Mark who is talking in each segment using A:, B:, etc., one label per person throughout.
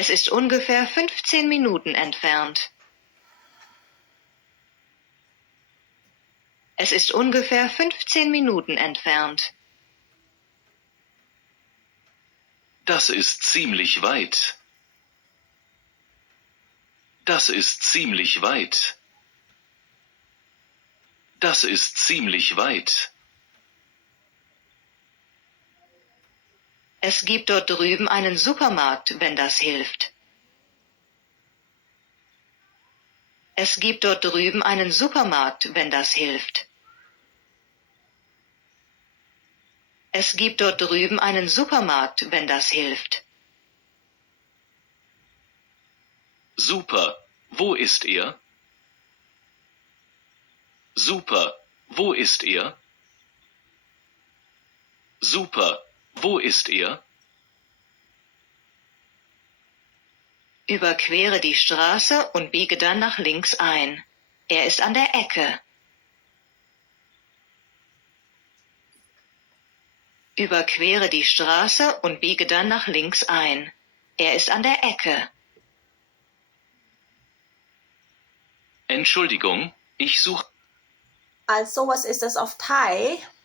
A: Es ist ungefähr 15 Minuten entfernt. Es ist ungefähr 15 Minuten entfernt.
B: Das ist ziemlich weit. Das ist ziemlich weit. Das ist ziemlich weit.
A: Es gibt dort drüben einen Supermarkt, wenn das hilft. Es gibt dort drüben einen Supermarkt, wenn das hilft. Es gibt dort drüben einen Supermarkt, wenn das hilft.
B: Super. Wo ist er? Super. Wo ist er? Super. Wo ist er?
A: Überquere die Straße und biege dann nach links ein. Er ist an der Ecke. Überquere die Straße und biege dann nach links ein. Er ist an der Ecke.
B: Entschuldigung, ich suche.
C: Also was ist das auf Thai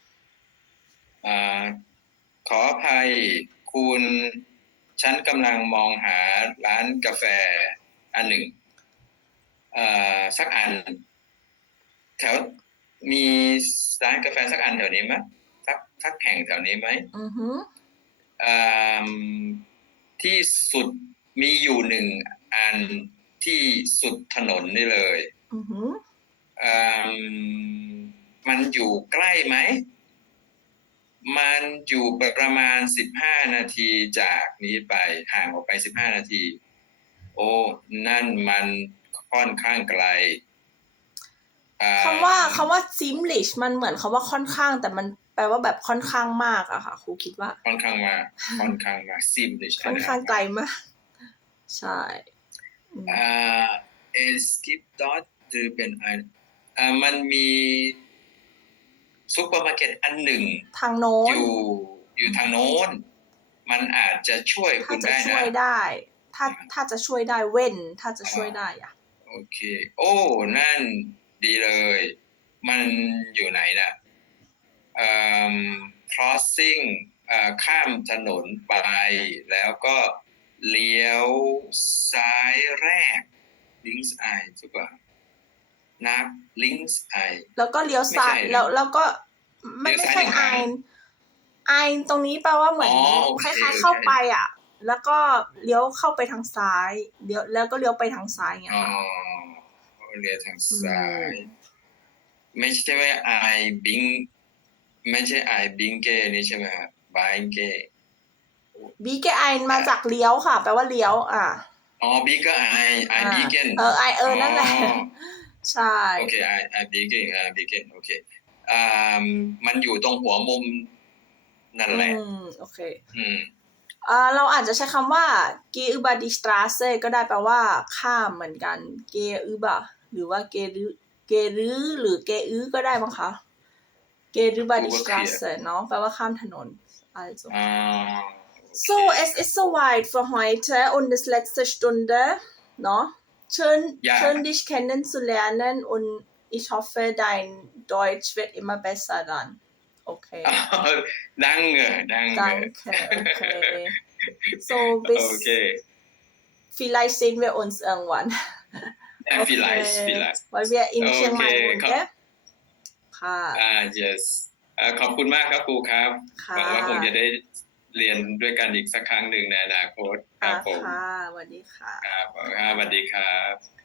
D: ขออภัยคุณฉันกำลังมองหาร้านกาแฟอันหนึ่งสักอันแถวมีร้านกาแฟสักอันแถวนี้ไหมสักแห่งแถวนี้ไหมที่สุดมีอยู่หนึ่งอันที่สุดถนนนี่เลยมันอยู่ใกล้ไหมมันอยู่ประมาณ15นาทีจากนี้ไปห่างออกไป15นาทีโอ้นั่นมันค่อนข้างไกล
C: คำว่าziemlich มันเหมือนคำว่าค่อนข้างแต่มันแปลว่าแบบค่อนข้างมากอะค่ะครูคิดว่า
D: ค่อนข้างมากziemlich
C: ค่อนข้างไกลมากใช่
D: es gibt dort drübenมันมีซุปเปอร์มาร์เก็ตอันหนึ่ง
C: ทางโน้น
D: อยู่ทางโน้นมันอาจจะช่วยคุณได้นะ
C: ถ้าจะช่วยได้ถ้าจะช่วยได้เว้นถ้าจะช่วยได้อะ
D: โอเคโอ้นั่นดีเลยมันอยู่ไหนน่ะcrossing ข้ามถนนไปแล้วก็เลี้ยวซ้ายแรก links I ถูกป่ะนับ links I
C: แล้วก็เลี้ยวซ้ายแล้วก็ไม่ใช่ I ตรงนี้แปลว่าเหมือนคล้ายๆเข้าไปอ่ะแล้วก็เลี้ยวเข้าไปทางซ้ายแล้วก็เลี้ยวไปทางซ้ายไงค่ะ
D: เลี้ยวทางซ้ายไม่ใช่ว่า I bing ไม่ใช่ I binge นี่ใช่ไหมครับ binge
C: binge I มาจากเลี้ยวค่ะแปลว่าเลี้ยว
D: binge I begin
C: I นั่นแหละใช่
D: โอเค I begin โอเคมันอยู่ตรงหัวมุมนั่นแหละ
C: โอเคเราอาจจะใช้คำว่า gegenüber die Straße ก็ได้แปลว่าข้ามเหมือนกัน gegenüber หรือว่า gegenüber หรือ gegenüber ก็ได้มั้งคะ gegenüber die Straße เนาะแปลว่าข้ามถนน also so es ist soweit für heute und das letzte Stunde เนาะschön dich kennenzulernen und ich hoffe dein Deutsch wird immer besser dann okay
D: danke
C: okay so bis vielleicht sehen wir uns irgendwann
D: vielleicht
C: weil wir in Chiang Mai wohnen gell ค่ะ
D: yes ขอบคุณมากครับครูครับหวังว่าคงจะได้เรียนด้วยกันอีกสักครั้งหนึ่งในอนาคตครับผม
C: ค่ะสวัสดีค่ะ
D: ครับสวัสดีครับ